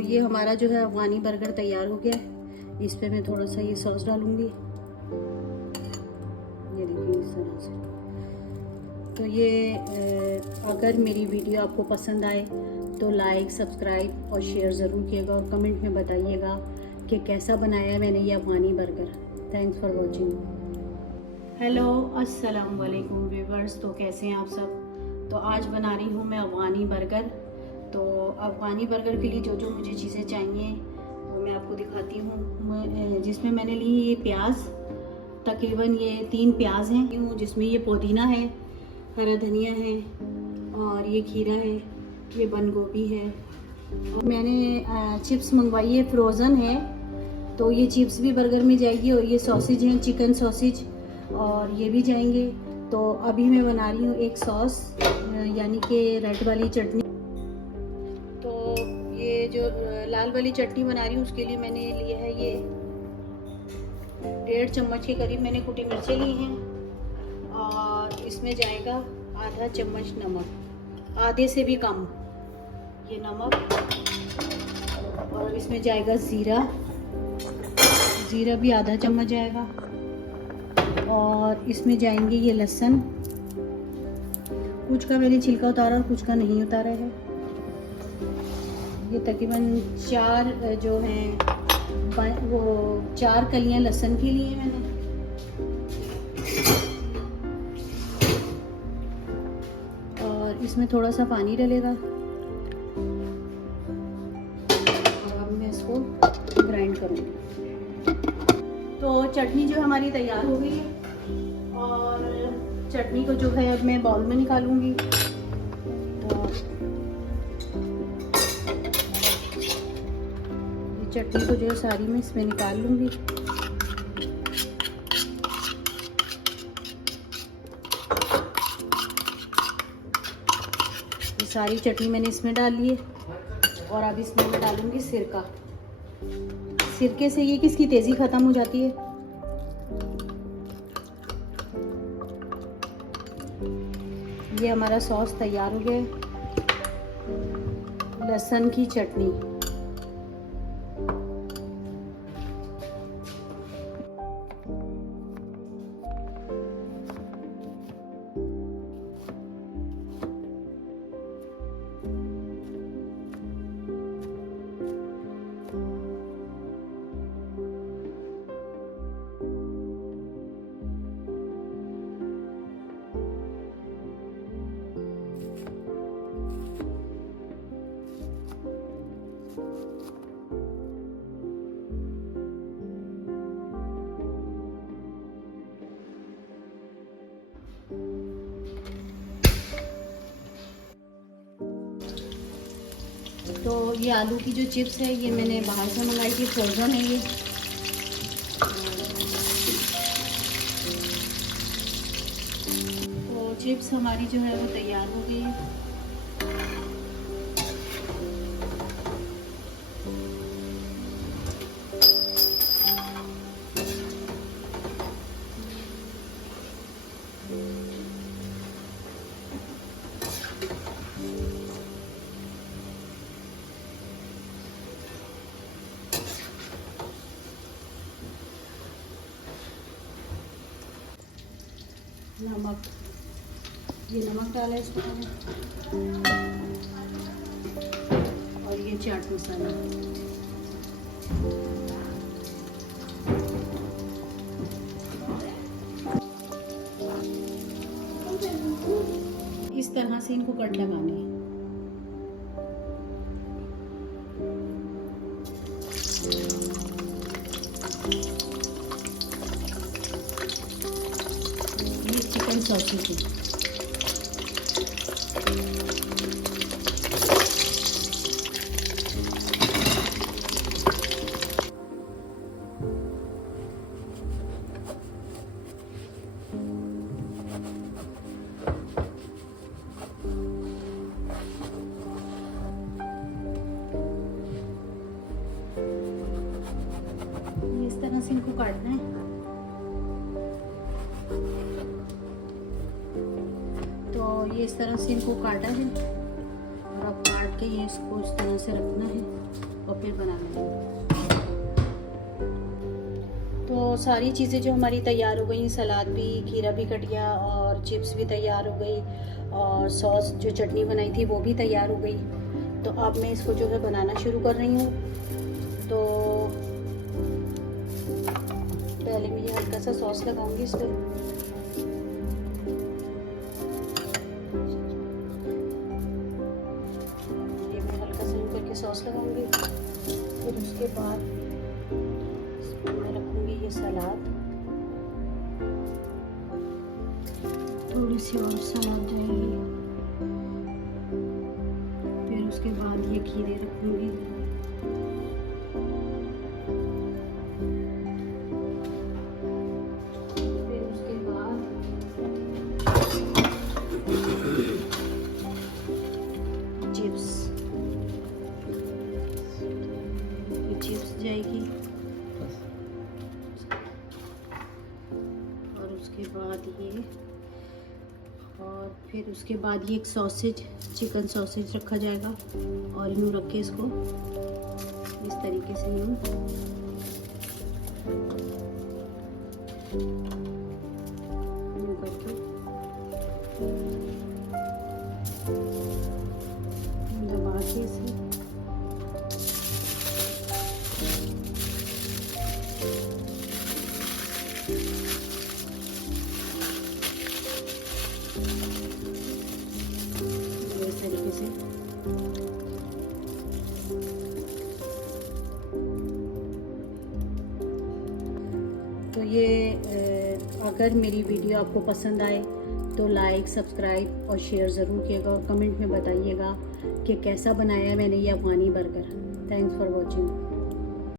ये हमारा जो है अफगानी बर्गर तैयार हो गया है। इस पे मैं थोड़ा सा ये सॉस डालूंगी, ये देखिए इस तरह से। तो ये अगर मेरी वीडियो आपको पसंद आए तो लाइक, सब्सक्राइब और शेयर ज़रूर कीजिएगा और कमेंट में बताइएगा कि कैसा बनाया है मैंने ये Afghani burger. Thanks for watching. Hello, अस्सलाम वालेकुम व्यूअर्स। तो कैसे हैं आप सब? तो आज बना रही हूँ मैं अफगानी बर्गर। तो अफगानी बर्गर के लिए जो जो मुझे चीज़ें चाहिए वो मैं आपको दिखाती हूँ। जिसमें मैंने ली ये प्याज, तकरीबन ये 3 प्याज हैं, जिसमें ये पुदीना है, हरा धनिया है और ये खीरा है, ये बंद गोभी है। और मैंने चिप्स मंगवाई है, फ्रोज़न है, तो ये चिप्स भी बर्गर में जाएगी। और ये सॉसेज हैं, चिकन सॉसेज, और ये भी जाएंगे। तो अभी मैं बना रही हूँ एक सॉस, यानी कि रेड वाली चटनी। तो ये जो लाल वाली चटनी बना रही हूँ उसके लिए मैंने लिया है ये 1.5 चम्मच के करीब मैंने कुटी मिर्चें ली हैं। और इसमें जाएगा आधा चम्मच नमक, आधे से भी कम ये नमक। और इसमें जाएगा ज़ीरा, ज़ीरा भी आधा चम्मच जाएगा। और इसमें जाएंगे ये लहसुन, कुछ का मैंने छिलका उतारा और कुछ का नहीं उतारा है। ये तकरीबन 4 जो हैं वो 4 कलियां लहसुन की लिए मैंने। और इसमें थोड़ा सा पानी डलेगा और अब मैं इसको ग्राइंड करूँगी। तो चटनी जो हमारी तैयार हो गई है और चटनी को जो है अब मैं बाउल में निकालूंगी। और ये चटनी को जो है सारी मैं इसमें निकाल लूंगी। ये सारी चटनी मैंने इसमें डाल ली है और अब इसमें मैं डालूंगी सिरका। सिरके से ये किसकी तेज़ी ख़त्म हो जाती है। ये हमारा सॉस तैयार हो गया है, लहसुन की चटनी। तो ये आलू की जो चिप्स है ये मैंने बाहर से मंगाई थी, फ्रोज़न है ये। तो चिप्स हमारी जो है वो तैयार हो गई है। नमक, ये नमक डाला है इसमें और ये चाट मसाला। इस तरह से इनको कट लगाने हैं। ये चिकन सॉसेज है। इस तरह से इनको काटना है। तो ये इस तरह से इनको काटा है और अब काट के ये इसको इस तरह से रखना है और फिर बना लेंगे। तो सारी चीज़ें जो हमारी तैयार हो गई, सलाद भी, खीरा भी कट गया और चिप्स भी तैयार हो गई और सॉस जो चटनी बनाई थी वो भी तैयार हो गई। तो अब मैं इसको जो है बनाना शुरू कर रही हूँ। तो पहले मैं ये हल्का सा सॉस लगाऊंगी इस पर। ये मैं हल्का सा करके सॉस लगाऊंगी। फिर उसके बाद मैं रखूंगी ये सलाद, थोड़ी सी और सलाद जाएगी। फिर उसके बाद ये खीरे रखूंगी। फिर उसके बाद चिप्स, ये चिप्स जाएगी। और उसके बाद ये, और फिर उसके बाद ये एक सॉसेज, चिकन सॉसेज रखा जाएगा। और यूँ रख के इसको इस तरीके से यूँ करके दबा के इसे इस तरीके से तो ये अगर मेरी वीडियो आपको पसंद आए तो लाइक, सब्सक्राइब और शेयर ज़रूर कीजिएगा और कमेंट में बताइएगा कि कैसा बनाया है मैंने ये Afghani burger. Thanks for watching.